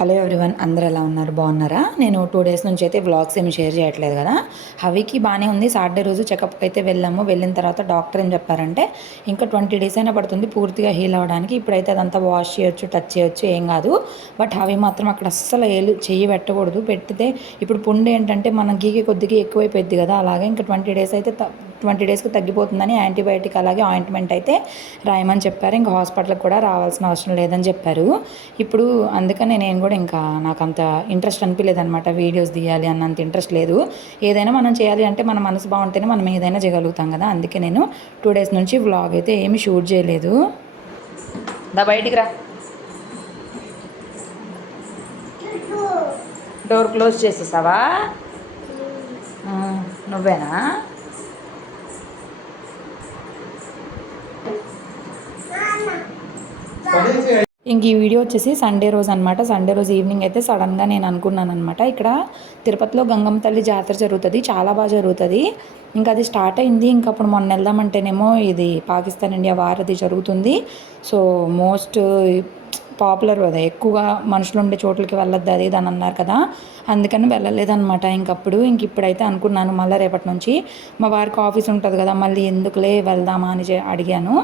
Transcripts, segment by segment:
Hello everyone అందరు ఎలా ఉన్నారు? బాగున్నారా? నేను టూ డేస్ నుంచి అయితే వ్లాగ్స్ ఏమి షేర్ చేయట్లేదు కదా. హవికి బాగానే ఉంది. సాటర్డే రోజు చెకప్కి అయితే వెళ్ళాము. వెళ్ళిన తర్వాత డాక్టర్ ఏం చెప్పారంటే ఇంకా ట్వంటీ డేస్ అయినా పడుతుంది పూర్తిగా హీల్ అవ్వడానికి. ఇప్పుడైతే అదంతా వాష్ చేయొచ్చు టచ్ చేయొచ్చు ఏం కాదు. బట్ హవి మాత్రం అక్కడ అస్సలు ఏలు చెయ్యి పెట్టకూడదు. పెట్టితే ఇప్పుడు పుండు ఏంటంటే మనం గీకి కొద్దిగా ఎక్కువైపోయింది కదా. అలాగే ఇంకా ట్వంటీ డేస్ అయితే ట్వంటీ డేస్కి తగ్గిపోతుందని యాంటీబయాటిక్ అలాగే ఆయింట్మెంట్ అయితే రాయమని చెప్పారు. ఇంకా హాస్పిటల్కి కూడా రావాల్సిన అవసరం లేదని చెప్పారు. ఇప్పుడు అందుకనే నేను కూడా ఇంకా నాకు అంత ఇంట్రెస్ట్ అనిపించలేదు అనమాట వీడియోస్ తీయాలి అన్నంత ఇంట్రెస్ట్ లేదు. ఏదైనా మనం చేయాలి అంటే మన మనసు బాగుంటేనే మనం ఏదైనా చేయగలుగుతాం కదా. అందుకే నేను టూ డేస్ నుంచి వ్లాగ్ అయితే ఏమి షూట్ చేయలేదు. దా బయటికి రా. డోర్ క్లోజ్ చేసేసావా? నువ్వేనా? ఇంక ఈ వీడియో వచ్చేసి సండే రోజు అనమాట సండే రోజు ఈవినింగ్ అయితే సడన్గా నేను అనుకున్నాను అనమాట ఇక్కడ తిరుపతిలో గంగమ్మ తల్లి జాతర జరుగుతుంది. చాలా బాగా జరుగుతుంది. ఇంకా అది స్టార్ట్ అయింది. ఇంకా అప్పుడు మొన్న వెళ్దామంటేనేమో ఇది పాకిస్తాన్ ఇండియా వార్ అది జరుగుతుంది. సో మోస్ట్ పాపులర్ కదా. ఎక్కువగా మనుషులు ఉండే చోట్లకి వెళ్ళొద్దు అది అని అన్నారు కదా. అందుకని వెళ్ళలేదన్నమాట ఇంకప్పుడు ఇంక ఇప్పుడైతే అనుకున్నాను. మళ్ళీ రేపటి నుంచి మా వారికి ఆఫీస్ ఉంటుంది కదా మళ్ళీ ఎందుకులే వెళ్దామా అని అడిగాను.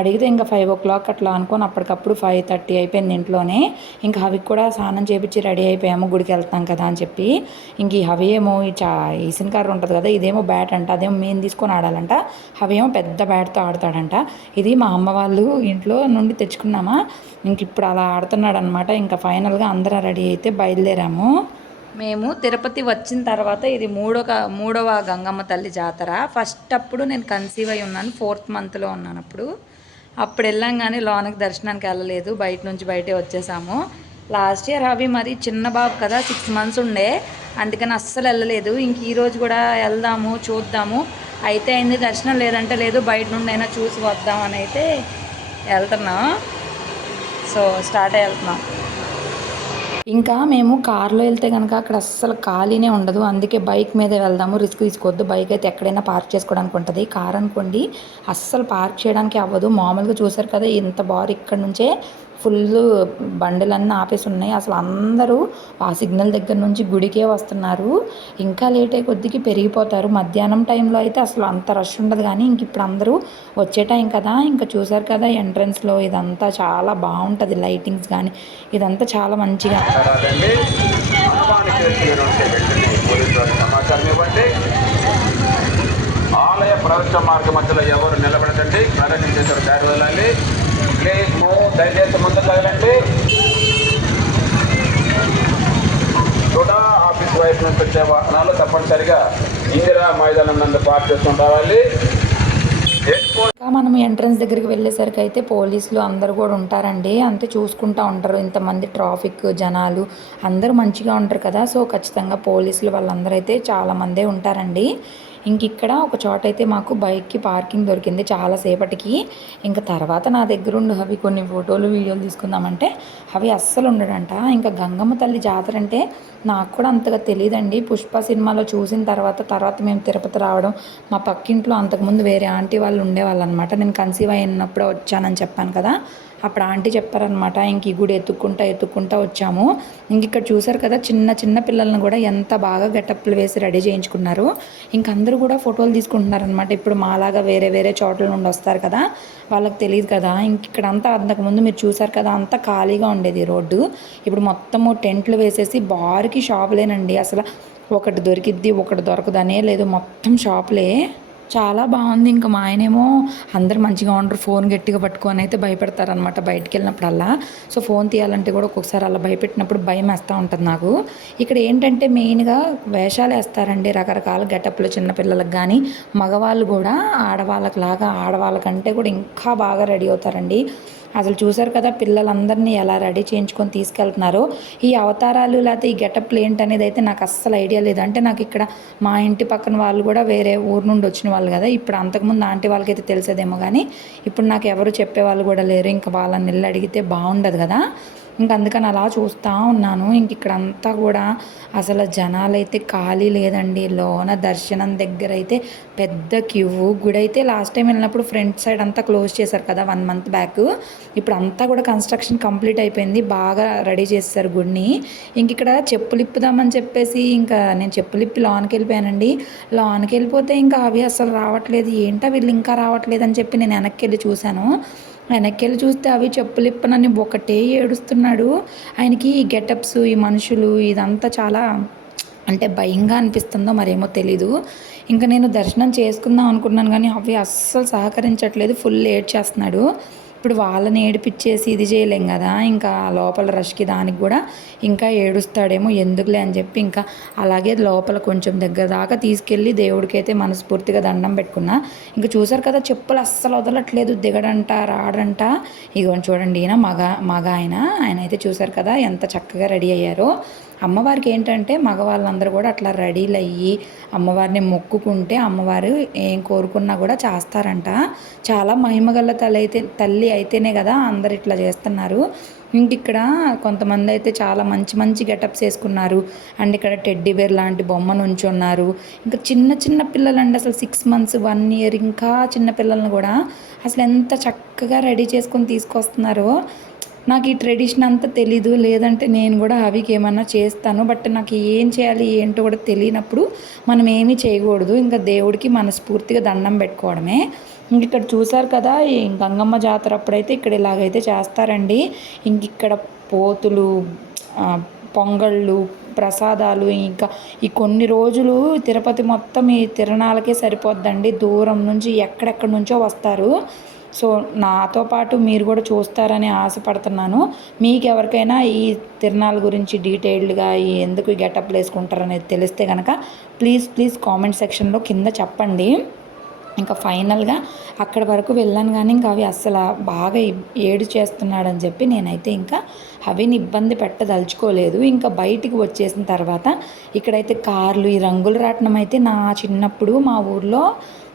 అడిగితే ఇంకా ఫైవ్ ఓ క్లాక్ అట్లా అనుకొని అప్పటికప్పుడు ఫైవ్ థర్టీ అయిపోయింది ఇంట్లోనే. ఇంకా హవి కూడా స్నానం చేపించి రెడీ అయిపోయాము గుడికి వెళ్తాం కదా అని చెప్పి. ఇంక ఈ హవి ఏమో ఈ చా ఈసిన కార్ ఉంటుంది కదా ఇదేమో బ్యాట్ అంట అదేమో మేము తీసుకొని ఆడాలంట. హవి ఏమో పెద్ద బ్యాట్తో ఆడతాడంట. ఇది మా అమ్మ వాళ్ళు ఇంట్లో నుండి తెచ్చుకున్నామా? ఇంక ఇప్పుడు అలా ఆడుతున్నాడు అనమాట ఇంకా ఫైనల్గా అందరం రెడీ అయితే బయలుదేరాము. మేము తిరుపతి వచ్చిన తర్వాత ఇది మూడవ మూడవ గంగమ్మ తల్లి జాతర. ఫస్ట్ అప్పుడు నేను కన్సీవ్ అయి ఉన్నాను ఫోర్త్ మంత్లో ఉన్నాను అప్పుడు. అప్పుడు వెళ్ళాం కానీ లోనకి దర్శనానికి వెళ్ళలేదు. బయట నుంచి బయటే వచ్చేసాము. లాస్ట్ ఇయర్ అవి మరి చిన్న బాబు కదా సిక్స్ మంత్స్ ఉండే. అందుకని అస్సలు వెళ్ళలేదు. ఇంక ఈరోజు కూడా వెళ్దాము చూద్దాము. అయితే అయింది దర్శనం లేదంటే లేదు బయట నుండి అయినా చూసి వద్దామని అయితే వెళ్తున్నాం. సో స్టార్ట్ అయి వెళ్తున్నాం. ఇంకా మేము కార్లో వెళ్తే కనుక అక్కడ అస్సలు ఖాళీనే ఉండదు. అందుకే బైక్ మీద వెళ్దాము రిస్క్ తీసుకోవద్దు. బైక్ అయితే ఎక్కడైనా పార్క్ చేసుకోవడానికి ఉంటుంది. కార్ అనుకోండి అస్సలు పార్క్ చేయడానికి అవ్వదు. మామూలుగా చూసారు కదా ఇంత బార్ ఇక్కడ నుంచే ఫుల్ బండులన్నీ ఆపేసి ఉన్నాయి. అసలు అందరూ ఆ సిగ్నల్ దగ్గర నుంచి గుడికే వస్తున్నారు. ఇంకా లేట్ అయ్యే కొద్దికి పెరిగిపోతారు. మధ్యాహ్నం టైంలో అయితే అసలు అంత రష్ ఉండదు కానీ ఇంక ఇప్పుడు అందరూ వచ్చే టైం కదా ఇంకా చూసారు కదా ఎంట్రన్స్లో ఇదంతా చాలా బాగుంటుంది లైటింగ్స్ కానీ ఇదంతా చాలా మంచిగా. ఆలయ ప్రవేశ మార్గ మధ్యలో ఎవరు నిలబడకండి ప్రదర్శన చేశారు దారి వెళ్ళాలి. ప్లీజ్ మూవ్ దయచేసి ముందుకు కదలండి కూడా ఆఫీస్ వైపు నుంచి వచ్చే వాహనాలు తప్పనిసరిగా ఇందిరా మైదానం నందు పార్క్ చేసుకుని రావాలి మనం ఎంట్రన్స్ దగ్గరికి వెళ్ళేసరికి అయితే పోలీసులు అందరు కూడా ఉంటారండి. అంతే చూసుకుంటూ ఉంటారు. ఇంతమంది ట్రాఫిక్ జనాలు అందరూ మంచిగా ఉంటారు కదా. సో ఖచ్చితంగా పోలీసులు వాళ్ళందరూ అయితే చాలామందే ఉంటారండి. ఇంక ఇక్కడ ఒక చోట అయితే మాకు బైక్కి పార్కింగ్ దొరికింది చాలాసేపటికి ఇంకా తర్వాత నా దగ్గర ఉండి అవి కొన్ని ఫోటోలు వీడియోలు తీసుకుందామంటే అవి అస్సలు ఉండడంట. ఇంకా గంగమ్మ తల్లి జాతర అంటే నాకు కూడా అంతగా తెలియదండి పుష్ప సినిమాలో చూసిన తర్వాత తర్వాత మేము తిరుపతి రావడం మా పక్కింట్లో అంతకుముందు వేరే ఆంటీ వాళ్ళు ఉండేవాళ్ళు అనమాట నేను కన్సీవ్ అయినప్పుడు వచ్చానని చెప్పాను కదా అప్పుడు ఆంటీ చెప్పారనమాట ఇంక ఈ గుడి ఎత్తుక్కుంటా ఎత్తుక్కుంటా వచ్చాము. ఇంక ఇక్కడ చూసారు కదా చిన్న చిన్న పిల్లల్ని కూడా ఎంత బాగా గెటప్లు వేసి రెడీ చేయించుకున్నారు. ఇంక అందరూ కూడా ఫోటోలు తీసుకుంటున్నారు అనమాట ఇప్పుడు మాలాగా వేరే వేరే చోట్ల నుండి వస్తారు కదా వాళ్ళకి తెలియదు కదా. ఇంక ఇక్కడ అంతా అంతకుముందు మీరు చూసారు కదా అంతా ఖాళీగా ఉండేది రోడ్డు. ఇప్పుడు మొత్తము టెంట్లు వేసేసి బార్కి షాపులేనండి. అసలు ఒకటి దొరికిద్ది ఒకటి దొరకదనే లేదు. మొత్తం షాపులే. చాలా బాగుంది. ఇంకా మా ఆయనేమో అందరు మంచిగా ఉండరు. ఫోన్ గట్టిగా పట్టుకొని అయితే భయపెడతారనమాట బయటికి వెళ్ళినప్పుడల్లా సో ఫోన్ తీయాలంటే కూడా ఒక్కొక్కసారి అలా భయపెట్టినప్పుడు భయం వేస్తూ ఉంటుంది నాకు. ఇక్కడ ఏంటంటే మెయిన్గా వేషాలు వేస్తారండి రకరకాల గెటప్లు చిన్నపిల్లలకు కానీ మగవాళ్ళు కూడా ఆడవాళ్ళకి లాగా ఆడవాళ్ళకంటే కూడా ఇంకా బాగా రెడీ అవుతారండి. అసలు చూసారు కదా పిల్లలందరినీ ఎలా రెడీ చేయించుకొని తీసుకెళ్తున్నారో. ఈ అవతారాలు లేకపోతే ఈ గెటప్లు ఏంటనేది అయితే నాకు అస్సలు ఐడియా లేదు. అంటే నాకు ఇక్కడ మా ఇంటి పక్కన వాళ్ళు కూడా వేరే ఊరు నుండి వచ్చిన వాళ్ళు కదా ఇప్పుడు అంతకుముందు ఆంటీ వాళ్ళకైతే తెలిసేదేమో కానీ ఇప్పుడు నాకు ఎవరు చెప్పేవాళ్ళు కూడా లేరు. ఇంకా వాళ్ళని వెళ్ళి అడిగితే బాగుండదు కదా. ఇంక అందుకని అలా చూస్తూ ఉన్నాను. ఇంక ఇక్కడ అంతా కూడా అసలు జనాలు అయితే ఖాళీ లేదండి. లోన దర్శనం దగ్గర అయితే పెద్ద క్యూ గుడి అయితే లాస్ట్ టైం వెళ్ళినప్పుడు ఫ్రంట్ సైడ్ అంతా క్లోజ్ చేశారు కదా వన్ మంత్ బ్యాక్. ఇప్పుడు అంతా కూడా కన్స్ట్రక్షన్ కంప్లీట్ అయిపోయింది. బాగా రెడీ చేస్తారు గుడిని. ఇంక ఇక్కడ చెప్పులు ఇప్పుదామని చెప్పేసి ఇంకా నేను చెప్పులు ఇప్పి లోనికి వెళ్ళిపోయానండి. లోనికి వెళ్ళిపోతే ఇంకా అవి అసలు రావట్లేదు. ఏంటో వీళ్ళు ఇంకా రావట్లేదు అని చెప్పి నేను వెనక్కి వెళ్ళి చూశాను. వెనక్కి వెళ్ళి చూస్తే అవి చెప్పులిప్పనని ఒకటే ఏడుస్తున్నాడు. ఆయనకి ఈ గెటప్స్ ఈ మనుషులు ఇదంతా చాలా అంటే భయంగా అనిపిస్తుందో మరేమో తెలీదు. ఇంకా నేను దర్శనం చేసుకుందాం అనుకున్నాను కానీ అవి అస్సలు సహకరించట్లేదు. ఫుల్ లేట్ చేస్తున్నాడు ఇప్పుడు వాళ్ళని ఏడిపించేసి ఇది చేయలేం కదా ఇంకా లోపల రష్కి దానికి కూడా ఇంకా ఏడుస్తాడేమో ఎందుకులే అని చెప్పి ఇంకా అలాగే లోపల కొంచెం దగ్గర దాకా తీసుకెళ్ళి దేవుడికి అయితే మనస్ఫూర్తిగా దండం పెట్టుకున్నా. ఇంకా చూసారు కదా చెప్పులు అస్సలు వదలట్లేదు దిగడంట రాడంట. ఇగోని చూడండి ఈయన మగ మగ ఆయన ఆయన అయితే చూసారు కదా ఎంత చక్కగా రెడీ అయ్యారో. అమ్మవారికి ఏంటంటే మగవాళ్ళందరూ కూడా అట్లా రెడీలు అయ్యి అమ్మవారిని మొక్కుకుంటే అమ్మవారు ఏం కోరుకున్నా కూడా చేస్తారంట. చాలా మహిమగల తల్లి అయితే తల్లి అయితేనే కదా అందరు ఇట్లా చేస్తున్నారు. ఇంక ఇక్కడ కొంతమంది అయితే చాలా మంచి మంచి గెటప్స్ వేసుకున్నారు. అండ్ ఇక్కడ టెడ్డీ బేర్ లాంటి బొమ్మ నుంచి ఉన్నారు. ఇంకా చిన్న చిన్న పిల్లలండి అసలు సిక్స్ మంత్స్ వన్ ఇయర్ ఇంకా చిన్న పిల్లల్ని కూడా అసలు ఎంత చక్కగా రెడీ చేసుకొని తీసుకొస్తున్నారో. నాకు ఈ ట్రెడిషన్ అంతా తెలీదు లేదంటే నేను కూడా అవికి ఏమన్నా చేస్తాను బట్ నాకు ఏం చేయాలి ఏంటో కూడా తెలియనప్పుడు మనం ఏమీ చేయకూడదు. ఇంకా దేవుడికి మనస్ఫూర్తిగా దండం పెట్టుకోవడమే. ఇంక ఇక్కడ చూసారు కదా ఈ గంగమ్మ జాతర అప్పుడైతే ఇక్కడ ఇలాగైతే చేస్తారండి. ఇంక ఇక్కడ పోతులు పొంగళ్ళు ప్రసాదాలు ఇంకా ఈ కొన్ని రోజులు తిరుపతి మొత్తం ఈ తిరణాలకే సరిపోద్దండి. దూరం నుంచి ఎక్కడెక్కడి నుంచో వస్తారు. సో నాతో పాటు మీరు కూడా చూస్తారని ఆశపడుతున్నాను. మీకు ఎవరికైనా ఈ తిరణాల గురించి డీటెయిల్డ్గా ఈ ఎందుకు గెటప్లు వేసుకుంటారనేది తెలిస్తే కనుక ప్లీజ్ ప్లీజ్ కామెంట్ సెక్షన్లో కింద చెప్పండి. ఇంకా ఫైనల్గా అక్కడి వరకు వెళ్ళాను కానీ ఇంకా అవి అస్సలు బాగా ఏడు చేస్తున్నాడని చెప్పి నేనైతే ఇంకా అవిని ఇబ్బంది పెట్టదలుచుకోలేదు. ఇంకా బయటికి వచ్చేసిన తర్వాత ఇక్కడైతే కార్లు ఈ రంగుల రాట్నం అయితే నా చిన్నప్పుడు మా ఊర్లో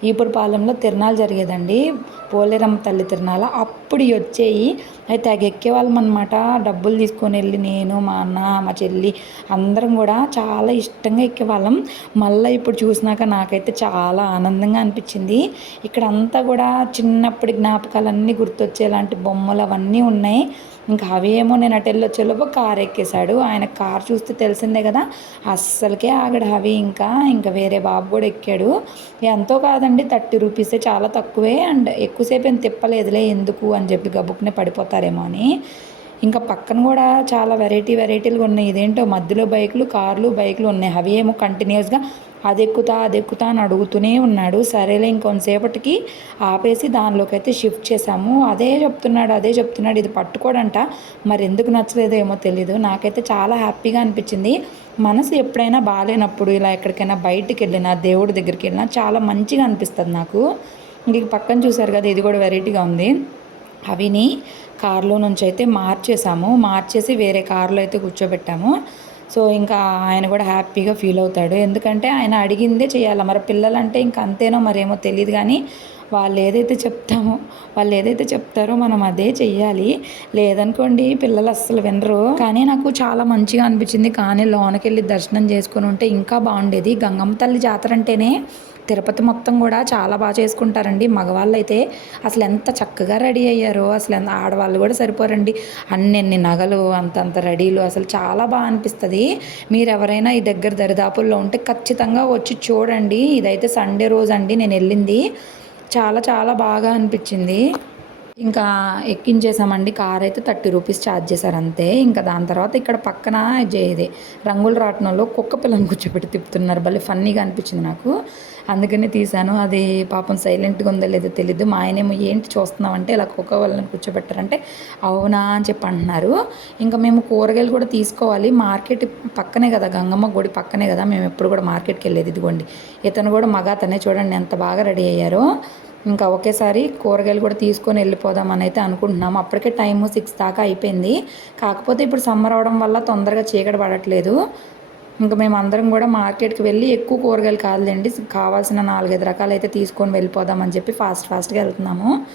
ఈపురపాలెంలో తిరణాలు జరిగేదండి. పోలేరమ్మ తల్లి తిరణాల. అప్పుడు వచ్చేయి. అయితే అవి ఎక్కేవాళ్ళం అనమాట డబ్బులు తీసుకొని వెళ్ళి నేను మా అన్న మా చెల్లి అందరం కూడా చాలా ఇష్టంగా ఎక్కేవాళ్ళం. మళ్ళీ ఇప్పుడు చూసినాక నాకైతే చాలా ఆనందంగా అనిపించింది. ఇక్కడ అంతా కూడా చిన్నప్పటి జ్ఞాపకాలన్నీ గుర్తొచ్చేలాంటి బొమ్మలు అవన్నీ ఉన్నాయి. ఇంకా అవి ఏమో నేను అటు వెళ్ళి వచ్చేలోపు కార్ ఎక్కేశాడు. ఆయన కార్ చూస్తే తెలిసిందే కదా అస్సలకే ఆగడు అవి. ఇంకా ఇంకా వేరే బాబు కూడా ఎక్కాడు. ఎంతో కాదండి థర్టీ రూపీసే చాలా తక్కువే. అండ్ ఎక్కువసేపు ఏం తిప్పలేదులే ఎందుకు అని చెప్పి గబుక్కునే పడిపోతారేమో అని. ఇంకా పక్కన కూడా చాలా వెరైటీ వెరైటీలుగా ఉన్నాయి. ఇదేంటో మధ్యలో బైకులు కార్లు బైకులు ఉన్నాయి. అవి ఏమో కంటిన్యూస్గా అది ఎక్కుతా అది ఎక్కుతా అని అడుగుతూనే ఉన్నాడు. సరేలే ఇంకొంతసేపటికి ఆపేసి దానిలోకి అయితే షిఫ్ట్ చేసాము అదే చెప్తున్నాడు అదే చెప్తున్నాడు. ఇది పట్టుకోడంట. మరి ఎందుకు నచ్చలేదో ఏమో తెలీదు. నాకైతే చాలా హ్యాపీగా అనిపించింది. మనసు ఎప్పుడైనా బాగాలేనప్పుడు ఇలా ఎక్కడికైనా బయటికి వెళ్ళినా దేవుడి దగ్గరికి వెళ్ళినా చాలా మంచిగా అనిపిస్తుంది నాకు. ఇంక పక్కన చూశారు కదా ఇది కూడా వెరైటీగా ఉంది. అవిని కారులో నుంచి అయితే మార్చేసాము మార్చేసి వేరే కారులో అయితే కూర్చోబెట్టాము. సో ఇంకా ఆయన కూడా హ్యాపీగా ఫీల్ అవుతాడు. ఎందుకంటే ఆయన అడిగిందే చేయాలి? మరి పిల్లలంటే ఇంకా అంతేనో మరేమో తెలియదు కానీ వాళ్ళు ఏదైతే చెప్తామో వాళ్ళు ఏదైతే చెప్తారో మనం అదే చెయ్యాలి. లేదనుకోండి పిల్లలు అస్సలు వినరు. కానీ నాకు చాలా మంచిగా అనిపించింది. కానీ లోనకెళ్ళి దర్శనం చేసుకుని ఉంటే ఇంకా బాగుండేది. గంగమ్మ తల్లి జాతర అంటేనే తిరుపతి మొత్తం కూడా చాలా బాగా చేసుకుంటారండి. మగవాళ్ళు అయితే అసలు ఎంత చక్కగా రెడీ అయ్యారో అసలు ఎంత ఆడవాళ్ళు కూడా సరిపోరండి. అన్నెన్ని నగలు అంతంత రెడీలు అసలు చాలా బాగా అనిపిస్తుంది. మీరు ఎవరైనా ఈ దగ్గర దరిదాపుల్లో ఉంటే ఖచ్చితంగా వచ్చి చూడండి. ఇదైతే సండే రోజు అండి నేను వెళ్ళింది. చాలా చాలా బాగా అనిపించింది. ఇంకా ఎక్కించేసామండి. కార్ అయితే థర్టీ రూపీస్ ఛార్జ్ చేశారు అంతే. ఇంకా దాని తర్వాత ఇక్కడ పక్కన ఇది రంగుల రాట్నంలో కుక్క పిల్లని కూర్చోబెట్టి తిప్పుతున్నారు. భలే ఫన్నీగా అనిపించింది నాకు. అందుకనే తీశాను. అది పాపం సైలెంట్గా ఉందో లేదో తెలియదు మా ఆయనేమో ఏంటి చూస్తున్నామంటే ఇలా కుక్క వాళ్ళని కూర్చోబెట్టారంటే అవునా అని చెప్పి అంటున్నారు. ఇంకా మేము కూరగాయలు కూడా తీసుకోవాలి. మార్కెట్ పక్కనే కదా గంగమ్మ గుడి పక్కనే కదా. మేము ఎప్పుడు కూడా మార్కెట్కి వెళ్ళేది. ఇదిగోండి. ఇతను కూడా మగ అతనే చూడండి ఎంత బాగా రెడీ అయ్యారో. ఇంకా ఒకేసారి కూరగాయలు కూడా తీసుకొని వెళ్ళిపోదామని అయితే అనుకుంటున్నాము. అప్పటికే టైము సిక్స్ దాకా అయిపోయింది. కాకపోతే ఇప్పుడు సమ్మర్ అవడం వల్ల తొందరగా చీకటి పడట్లేదు. ఇంకా మేము అందరం కూడా మార్కెట్కి వెళ్ళి ఎక్కువ కూరగాయలు కాదులేండి కావాల్సిన నాలుగైదు రకాలు అయితే తీసుకొని వెళ్ళిపోదామని చెప్పి ఫాస్ట్ ఫాస్ట్గా వెళ్తున్నాము.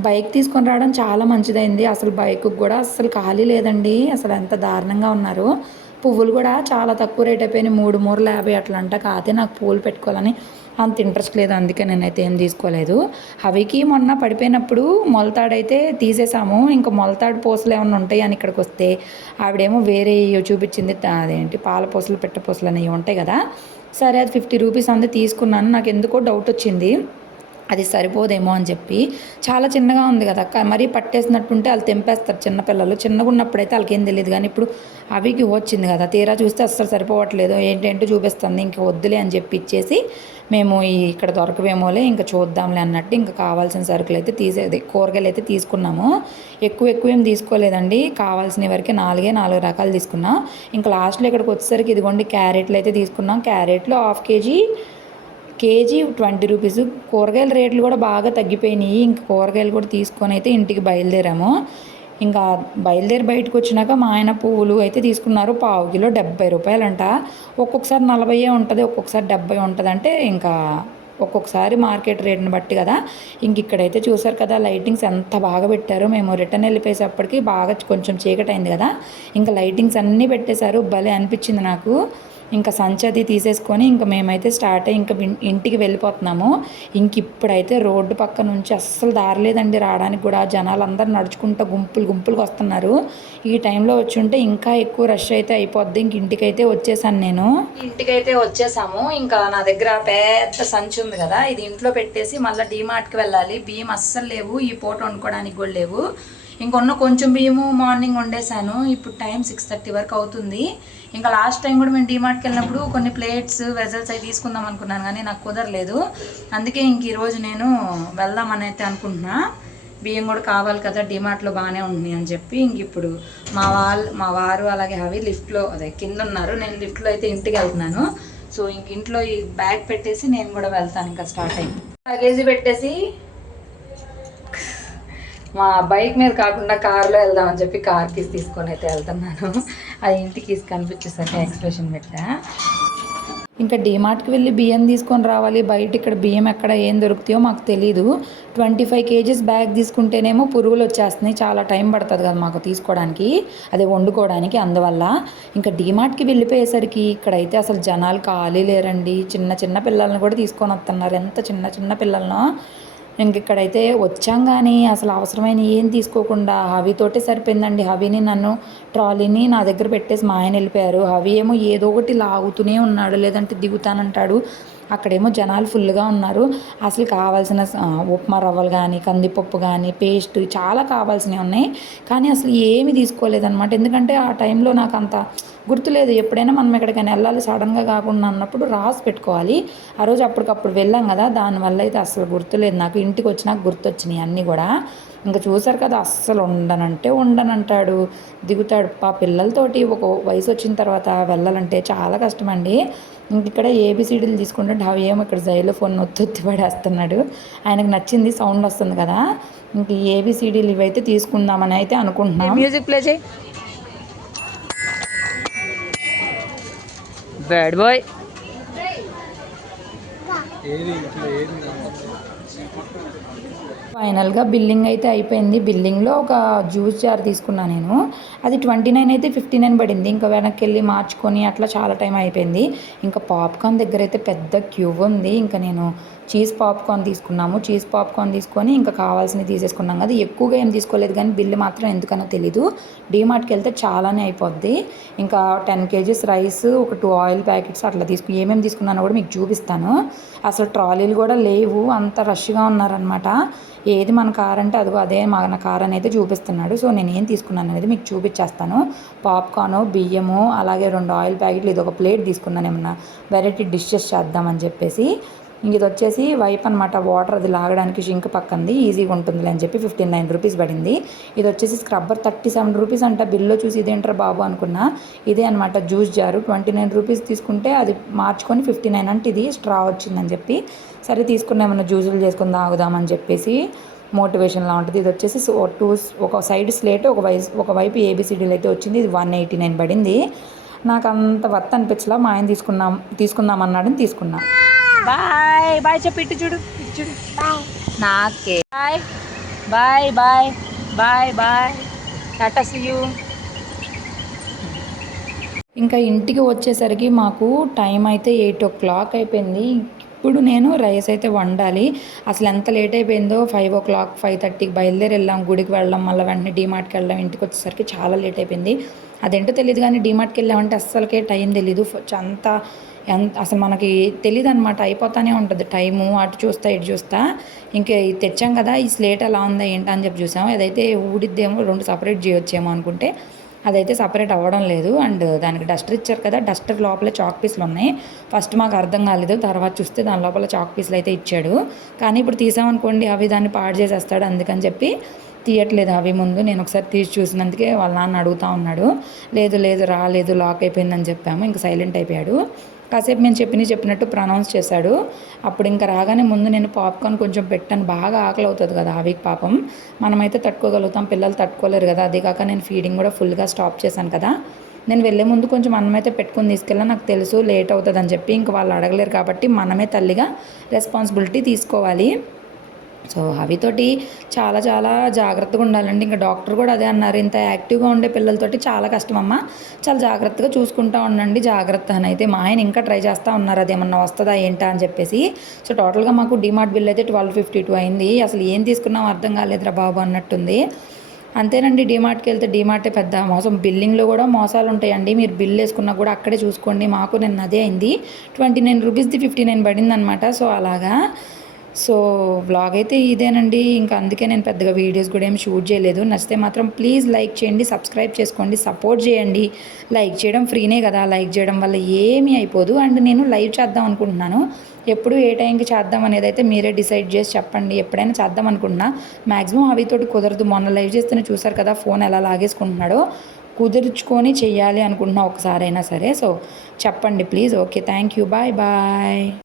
బైక్ తీసుకొని రావడం చాలా మంచిదైంది. అసలు బైక్ కూడా అసలు ఖాళీ లేదండి. అసలు ఎంత దారుణంగా ఉన్నారు. పువ్వులు కూడా చాలా తక్కువ రేట్ అయిపోయినాయి. మూడు మూరలు యాభై అట్లంట. కాతే నాకు పూలు పెట్టుకోవాలని అంత ఇంట్రెస్ట్ లేదు అందుకే నేనైతే ఏం తీసుకోలేదు. అవికి మొన్న పడిపోయినప్పుడు మొలతాడైతే తీసేసాము. ఇంకా మొలతాడు పూసలు ఏమైనా ఉంటాయి అని ఇక్కడికి వస్తే ఆవిడేమో వేరే చూపించింది. అదేంటి పాల పూసలు పెట్ట పూసలు అనేవి ఉంటాయి కదా. సరే అది ఫిఫ్టీ రూపీస్ అంతా తీసుకున్నాను. నాకు ఎందుకో డౌట్ వచ్చింది. అది సరిపోదేమో అని చెప్పి. చాలా చిన్నగా ఉంది కదా క- మరీ పట్టేసినట్టుంటే వాళ్ళు తెంపేస్తారు చిన్నపిల్లలు చిన్నగా ఉన్నప్పుడైతే వాళ్ళకి ఏం తెలియదు కానీ ఇప్పుడు అవికి వచ్చింది కదా. తీరా చూస్తే అస్సలు సరిపోవట్లేదు. ఏంటంటే చూపిస్తుంది. ఇంక వద్దులే అని చెప్పి ఇచ్చేసి మేము ఇక్కడ దొరకవేమోలే ఇంకా చూద్దాంలే అన్నట్టు ఇంకా కావాల్సిన సరుకులు అయితే తీసేది. కూరగాయలు అయితే తీసుకున్నాము. ఎక్కువ ఎక్కువ ఏం తీసుకోలేదండి. కావాల్సిన వరకే నాలుగే నాలుగు రకాలు తీసుకున్నాం. ఇంకా లాస్ట్లో ఇక్కడికి వచ్చేసరికి ఇదిగోండి క్యారెట్లు అయితే తీసుకున్నాం. క్యారెట్లు half kg kg twenty rupees. కూరగాయల రేట్లు కూడా బాగా తగ్గిపోయినాయి. ఇంక కూరగాయలు కూడా తీసుకొని అయితే ఇంటికి బయలుదేరాము. ఇంకా బయలుదేరి బయటకు వచ్చినాక మా ఆయన పువ్వులు అయితే తీసుకున్నారు. పావు కిలో డెబ్బై రూపాయలంట. ఒక్కొక్కసారి నలభై ఉంటుంది ఒక్కొక్కసారి డెబ్బై ఉంటుంది అంటే ఇంకా ఒక్కొక్కసారి మార్కెట్ రేట్ని బట్టి కదా. ఇంక ఇక్కడైతే చూసారు కదా లైటింగ్స్ ఎంత బాగా పెట్టారో. మేము రిటర్న్ వెళ్ళిపోయేసప్పటికి బాగా కొంచెం చీకటి అయింది కదా. ఇంకా లైటింగ్స్ అన్నీ పెట్టేశారు. భలే అనిపించింది నాకు. ఇంకా సంచి అది తీసేసుకొని ఇంకా మేమైతే స్టార్ట్ అయ్యి ఇంకా ఇంటికి వెళ్ళిపోతున్నాము. ఇంక ఇప్పుడైతే రోడ్డు పక్క నుంచి అస్సలు దారలేదండి రావడానికి కూడా. జనాలు అందరు నడుచుకుంటూ గుంపులు గుంపులుగా వస్తున్నారు. ఈ టైంలో వచ్చి ఉంటే ఇంకా ఎక్కువ రష్ అయితే అయిపోద్ది. ఇంక ఇంటికైతే వచ్చేసాను నేను. ఇంటికైతే వచ్చేసాము. ఇంకా నా దగ్గర పెద్ద సంచి ఉంది కదా. ఇది ఇంట్లో పెట్టేసి మళ్ళీ డీమార్ట్కి వెళ్ళాలి. బియ్యం అస్సలు లేవు. ఈ పూట వండుకోవడానికి కూడా లేవు. ఇంకొన్న కొంచెం బియ్యము మార్నింగ్ వండేసాను ఇప్పుడు టైం సిక్స్ థర్టీ వరకు అవుతుంది. ఇంకా లాస్ట్ టైం కూడా మేము డీమార్ట్కి వెళ్ళినప్పుడు కొన్ని ప్లేట్స్ వెజల్స్ అవి తీసుకుందాం అనుకున్నాను కానీ నాకు కుదరలేదు. అందుకే ఇంక ఈరోజు నేను వెళ్దామని అయితే అనుకుంటున్నా. బియ్యం కూడా కావాలి కదా డిమార్ట్లో బాగానే ఉంది అని చెప్పి ఇంక ఇప్పుడు మా వాళ్ళు మా వారు అలాగే అవి లిఫ్ట్లో అదే కింద ఉన్నారు. నేను లిఫ్ట్లో అయితే ఇంటికి వెళ్తున్నాను. సో ఇంక ఇంట్లో ఈ బ్యాగ్ పెట్టేసి నేను కూడా వెళ్తాను ఇంకా స్టార్ట్ అయ్యి. లగేజీ పెట్టేసి మా బైక్ మీద కాకుండా కార్లో వెళ్దామని చెప్పి కార్ కీస్ తీసుకొని అయితే వెళ్తున్నాను. అది ఇంటికి కనిపించేసరికి ఎక్స్ప్రెషన్ పెట్టా. ఇంకా డీమార్ట్కి వెళ్ళి బియ్యం తీసుకొని రావాలి. బయట ఇక్కడ బియ్యం ఎక్కడ ఏం దొరుకుతాయో మాకు తెలీదు. ట్వంటీ ఫైవ్ కేజీస్ బ్యాగ్ తీసుకుంటేనేమో పురుగులు వచ్చేస్తున్నాయి. చాలా టైం పడుతుంది కదా మాకు తీసుకోవడానికి. అదే వండుకోవడానికి అందువల్ల. ఇంకా డీమార్ట్కి వెళ్ళిపోయేసరికి ఇక్కడైతే అసలు జనాలు ఖాళీ లేరండి. చిన్న చిన్న పిల్లల్ని కూడా తీసుకొని వస్తున్నారు. ఎంత చిన్న చిన్న పిల్లలను. ఇంకిక్కడైతే వచ్చాం కానీ అసలు అవసరమైన ఏం తీసుకోకుండా హవితోటే సరిపోయిందండి. హవిని నన్ను ట్రాలీని నా దగ్గర పెట్టేసి మా ఆయన వెళ్ళిపోయారు. హవి ఏమో ఏదో ఒకటి లాగుతూనే ఉన్నాడు. లేదంటే దిగుతానంటాడు. అక్కడేమో జనాలు ఫుల్గా ఉన్నారు. అసలు కావాల్సిన ఉప్మా రవ్వలు కానీ కందిపప్పు కానీ పేస్ట్ చాలా కావాల్సినవి ఉన్నాయి. కానీ అసలు ఏమీ తీసుకోలేదన్నమాట. ఎందుకంటే ఆ టైంలో నాకు అంత గుర్తులేదు. ఎప్పుడైనా మనం ఎక్కడికైనా వెళ్ళాలి సడన్గా కాకుండా అన్నప్పుడు రాసి పెట్టుకోవాలి. ఆ రోజు అప్పటికప్పుడు వెళ్ళాం కదా దానివల్ల అయితే అసలు గుర్తులేదు. నాకు ఇంటికి వచ్చినాక గుర్తొచ్చినాయి అన్నీ కూడా. ఇంకా చూసారు కదా అస్సలు ఉండనంటే ఉండనంటాడు. దిగుతాడు. పా పిల్లలతోటి ఒక వయసు వచ్చిన తర్వాత వెళ్ళాలంటే చాలా కష్టమండి. ఇంక ఇక్కడ ఏబిసిడీలు తీసుకుంటే అవి ఏమో ఇక్కడ జైలు ఫోన్ ఒత్తి పడేస్తున్నాడు. ఆయనకు నచ్చింది సౌండ్ వస్తుంది కదా. ఇంక ఏబిసిడీలు ఇవైతే తీసుకుందామని అయితే అనుకుంటున్నాం. మ్యూజిక్ ప్లే చేయి. Bad boy. ఫైనల్గా బిల్లింగ్ అయితే అయిపోయింది. బిల్లింగ్లో ఒక జ్యూస్ జార్ తీసుకున్నాను నేను. అది ట్వంటీ నైన్ అయితే ఫిఫ్టీ నైన్ పడింది. ఇంకా వెనక్కి వెళ్ళి మార్చుకొని అట్లా చాలా టైం అయిపోయింది. ఇంకా పాప్కార్న్ దగ్గర అయితే పెద్ద క్యూ ఉంది. ఇంకా నేను చీజ్ పాప్కార్న్ తీసుకున్నాము. చీజ్ పాప్కార్న్ తీసుకొని ఇంకా కావాల్సినవి తీసేసుకున్నాం కదా. ఎక్కువగా ఏం తీసుకోలేదు కానీ బిల్లు మాత్రం ఎందుకనో తెలీదు. డీమార్ట్కి వెళ్తే చాలానే అయిపోద్ది. ఇంకా టెన్ కేజీస్ రైస్ ఒక టూ ఆయిల్ ప్యాకెట్స్ అట్లా తీసుకు ఏమేమి తీసుకున్నానో కూడా మీకు చూపిస్తాను. అసలు ట్రాలీలు కూడా లేవు. అంత రష్గా ఉన్నారనమాట ఏది మన కార్ అంటే అదిగో అదే మన కార్ అనేది అయితే చూపిస్తున్నాడు. సో నేను ఏం తీసుకున్నాను అనేది మీకు చూపించేస్తాను. పాప్కార్న్ బియ్యము అలాగే రెండు ఆయిల్ ప్యాకెట్లు ఇది ఒక ప్లేట్ తీసుకున్నాను. ఏమన్నా వెరైటీ డిషెస్ చేద్దామని చెప్పేసి. ఇది వచ్చేసి వైప్ అనమాట వాటర్ అది లాగడానికి షింక్ పక్కంది. ఈజీగా ఉంటుంది అని చెప్పి ఫిఫ్టీన్ నైన్ రూపీస్ పడింది. ఇది వచ్చేసి స్క్రబ్బర్ థర్టీ సెవెన్ రూపీస్ అంట. బిల్లో చూసి ఇదేంటారు బాబు అనుకున్నా. ఇదే అనమాట juice jar. Twenty nine rupees తీసుకుంటే అది మార్చుకొని ఫిఫ్టీ నైన్ అంటే ఇది స్ట్రా వచ్చిందని చెప్పి సరే తీసుకున్న ఏమన్నా జ్యూసులు చేసుకుని తాగుదామని చెప్పేసి మోటివేషన్లా ఉంటుంది. ఇది వచ్చేసి టూ ఒక సైడ్ స్లేట్ ఒక వైస్ ఒకవైపు ఏబిసిడీలు అయితే వచ్చింది. ఇది వన్ ఎయిటీ నైన్ పడింది. నాకు అంత వర్త్ అనిపించలా. మా ఆయన తీసుకున్నాం తీసుకుందాం అన్నాడని తీసుకున్నాను బాయ్ బాయ్ చెప్పు ఇటు చూడు. ఇటు చూడు. నాకే. Bye bye bye bye bye Tata see you ఇంకా ఇంటికి వచ్చేసరికి మాకు టైం అయితే ఎయిట్ ఓ క్లాక్ అయిపోయింది. ఇప్పుడు నేను రైస్ అయితే వండాలి. అసలు ఎంత లేట్ అయిపోయిందో ఫైవ్ ఓ క్లాక్ ఫైవ్ థర్టీకి బయలుదేరి వెళ్ళాం. గుడికి వెళ్ళాం. మళ్ళీ వెంటనే డీమార్ట్కి వెళ్ళాం. ఇంటికి వచ్చేసరికి చాలా లేట్ అయిపోయింది. అదేంటో తెలియదు కానీ డీమార్ట్కి వెళ్ళామంటే అస్సలకే టైం తెలీదు. అంత ఎంత అసలు మనకి తెలియదు అనమాట అయిపోతానే ఉంటుంది. టైము అటు చూస్తా ఇటు చూస్తా. ఇంకా ఇది తెచ్చాం కదా ఈ స్లేట్ ఎలా ఉందా ఏంటా అని చెప్పి చూసాం అదైతే ఊడిద్దేమో రెండు సపరేట్ చేయొచ్చేమో అనుకుంటే అదైతే సపరేట్ అవ్వడం లేదు. అండ్ దానికి డస్టర్ ఇచ్చారు కదా డస్టర్ లోపల చాక్ పీస్లు ఉన్నాయి. ఫస్ట్ మాకు అర్థం కాలేదు తర్వాత చూస్తే దాని లోపల చాక్ పీస్లు అయితే ఇచ్చాడు. కానీ ఇప్పుడు తీసామనుకోండి అవి దాన్ని పాడు చేసేస్తాడు. అందుకని చెప్పి తీయట్లేదు అవి ముందు. నేను ఒకసారి తీసి చూసినందుకే వాళ్ళ నాన్న అడుగుతా ఉన్నాడు. లేదు లేదు రాలేదు లాక్ అయిపోయిందని చెప్పాము. ఇంకా సైలెంట్ అయిపోయాడు. కాసేపు నేను చెప్పిన చెప్పినట్టు ప్రనౌన్స్ చేశాడు. అప్పుడు ఇంకా రాగానే ముందు నేను పాప్కార్న్ కొంచెం పెట్టాను. బాగా ఆకలి అవుతుంది కదా ఆవికి పాపం. మనమైతే తట్టుకోగలుగుతాం. పిల్లలు తట్టుకోలేరు కదా. అదే కాక నేను ఫీడింగ్ కూడా ఫుల్గా స్టాప్ చేశాను కదా. నేను వెళ్ళే ముందు కొంచెం అన్నం అయితే పెట్టుకుని తీసుకెళ్ళా. నాకు తెలుసు లేట్ అవుతుంది అని చెప్పి ఇంక వాళ్ళు అడగలేరు కాబట్టి మనమే తల్లిగా రెస్పాన్సిబిలిటీ తీసుకోవాలి. సో అవితోటి చాలా చాలా జాగ్రత్తగా ఉండాలండి. ఇంకా డాక్టర్ కూడా అదే అన్నారు. ఇంత యాక్టివ్గా ఉండే పిల్లలతోటి చాలా కష్టం అమ్మ చాలా జాగ్రత్తగా చూసుకుంటా ఉండండి. జాగ్రత్త అని అయితే మా ఆయన ఇంకా ట్రై చేస్తూ ఉన్నారు. అది ఏమన్నా వస్తుందా ఏంటా అని చెప్పేసి. సో టోటల్గా మాకు డిమార్ట్ బిల్ అయితే ట్వెల్వ్ ఫిఫ్టీ టూ అయింది. అసలు ఏం తీసుకున్నాం అర్థం కాలేదురా బాబు అన్నట్టుంది. అంతేనండి డీమార్ట్కి వెళ్తే డీమార్టే పెద్ద మోసం. బిల్లింగ్లో కూడా మోసాలు ఉంటాయండి. మీరు బిల్ వేసుకున్నా కూడా అక్కడే చూసుకోండి. మాకు నిన్న అదే అయింది. ట్వంటీ నైన్ రూపీస్ది ఫిఫ్టీ నైన్ పడింది అనమాట సో అలాగా సో వ్లాగ్ అయితే ఇదేనండి. ఇంకా అందుకే నేను పెద్దగా వీడియోస్ కూడా ఏం షూట్ చేయలేదు. నచ్చితే మాత్రం ప్లీజ్ లైక్ చేయండి సబ్స్క్రైబ్ చేసుకోండి సపోర్ట్ చేయండి. లైక్ చేయడం ఫ్రీనే కదా. లైక్ చేయడం వల్ల ఏమీ అయిపోదు. అండ్ నేను లైవ్ చేద్దాం అనుకుంటున్నాను. ఎప్పుడు ఏ టైంకి చేద్దాం అనేది అయితే మీరే డిసైడ్ చేసి చెప్పండి. ఎప్పుడైనా చేద్దాం అనుకుంటున్నా. మ్యాక్సిమం అవితోటి కుదరదు. మొన్న లైవ్ చేస్తేనే చూసారు కదా ఫోన్ ఎలా లాగేసుకుంటున్నాడో. కుదుర్చుకొని చేయాలి అనుకుంటున్నా ఒకసారైనా సరే. సో చెప్పండి please okay thank you bye bye